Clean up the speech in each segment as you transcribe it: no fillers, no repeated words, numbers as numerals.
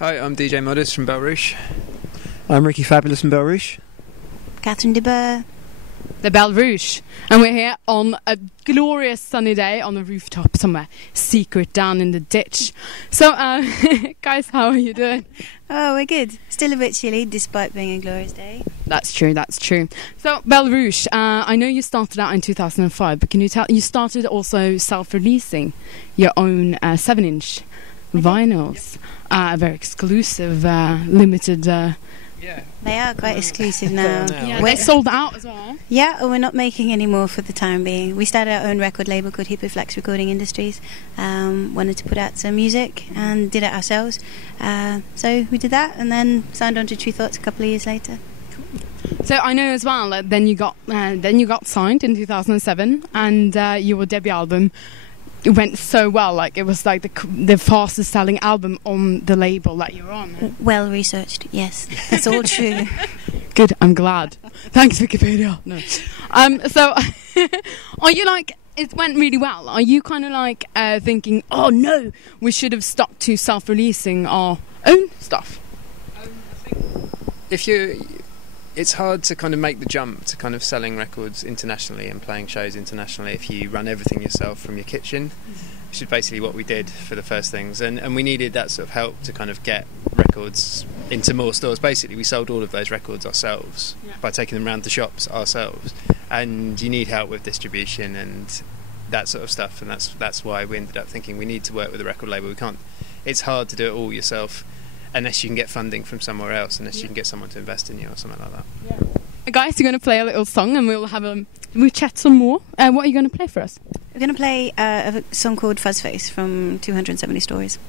Hi, I'm DJ Modest from Belleruche. I'm Ricky Fabulous from Belleruche. Catherine de Boer. The Belleruche, and we're here on a glorious sunny day on the rooftop somewhere secret down in the ditch. So guys, how are you doing? Oh, we're good. Still a bit chilly despite being a glorious day. That's true. So Belleruche, I know you started out in 2005, but can you tell, you started also self-releasing your own 7-inch vinyls, very exclusive, limited. Yeah. They are quite exclusive now. Yeah, they sold out as well. Yeah, we're not making any more for the time being. We started our own record label called Hippoflex Recording Industries. Wanted to put out some music and did it ourselves. So we did that and then signed on to True Thoughts a couple of years later. So I know as well that then you got signed in 2007 and your debut album. It went so well, like it was like the fastest selling album on the label that you're on. Well researched, yes. It's all true. Good, I'm glad. Thanks, Wikipedia. No. So, are you like, it went really well. Are you kind of like thinking, oh no, we should have stuck to self-releasing our own stuff? I think it's hard to kind of make the jump to kind of selling records internationally and playing shows internationally if you run everything yourself from your kitchen, which is basically what we did for the first things. And we needed that sort of help to kind of get records into more stores. Basically, we sold all of those records ourselves by taking them around the shops ourselves. And you need help with distribution and that sort of stuff. And that's why we ended up thinking we need to work with a record label. We can't. It's hard to do it all yourself. Unless you can get funding from somewhere else, unless you can get someone to invest in you or something like that. Yeah. Guys, you're going to play a little song and we'll chat some more. What are you going to play for us? We're going to play a song called Fuzzface from 270 Stories.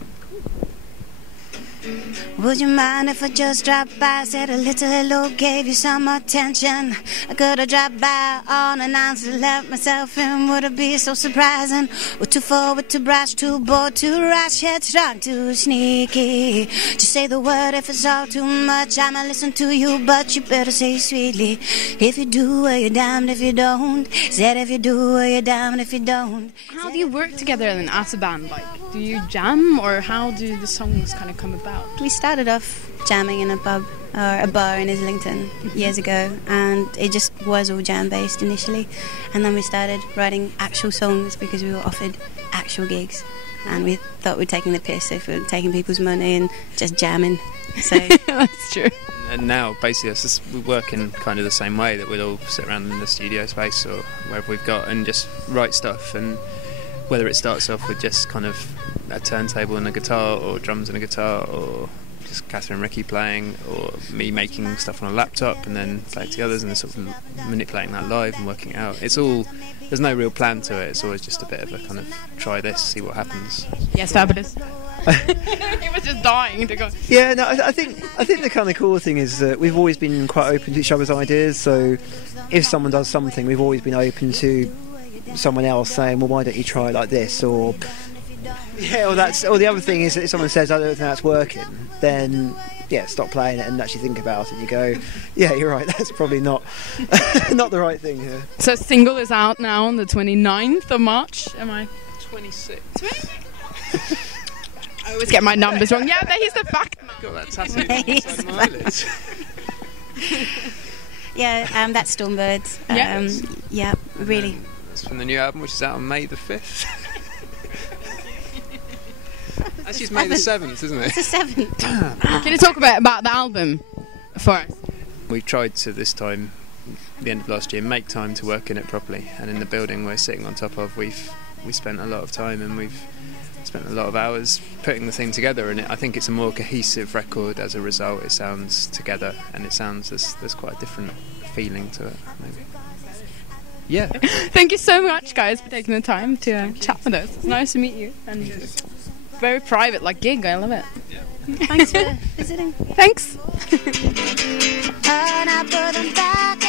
Would you mind if I just dropped by, said a little hello, gave you some attention? I could have dropped by unannounced and let myself in. Would it be so surprising? We're too forward, too brash, too bold, too rash, headstrong, too sneaky. Just say the word if it's all too much. I'ma listen to you, but you better say sweetly. If you do, well, you're damned if you don't. Said if you do, well, you're damned if you don't. How do you work together then as a band? Like, do you jam or how do the songs kind of come about? We started off jamming in a pub or a bar in Islington years ago, and it just was all jam based initially, and then we started writing actual songs because we were offered actual gigs and we thought we'd taking the piss if we were taking people's money and just jamming. So that's true. And now basically we work in kind of the same way, that we'd all sit around in the studio space or wherever we've got and just write stuff, and whether it starts off with just kind of a turntable and a guitar, or drums and a guitar, or just Catherine and Ricky playing, or me making stuff on a laptop and then play it to others and then sort of manipulating that live and working it out. It's all, there's no real plan to it, it's always just a bit of a kind of try this, see what happens. Yes, fabulous. He was just dying to go. Yeah, no, I think the kind of cool thing is that we've always been quite open to each other's ideas, so if someone does something, we've always been open to someone else saying, well, why don't you try it like this, or or the other thing is that if someone says I don't think that's working, then stop playing it and actually think about it, and you go, yeah, you're right, that's probably not not the right thing here. So single is out now on the 29th of March, am I? 26. I always get my numbers wrong. Yeah, he's the fact man. Got that tattoo inside my eyelids. Yeah, that's Stormbirds. Yeah, really. That's from the new album, which is out on May the 5th. Actually, it's May the 7th, isn't it? It's the 7th. Can you talk about the album for us? We tried to, this time, the end of last year, make time to work in it properly. And in the building we're sitting on top of, we spent a lot of time and we've spent a lot of hours putting the thing together. And I think it's a more cohesive record as a result. It sounds together, and it sounds, there's quite a different feeling to it, maybe. Yeah. Thank you so much, guys, for taking the time to chat with us. It's nice to meet you. And very private, like gig. I love it. Yeah. Thanks for visiting. Thanks. And I put them back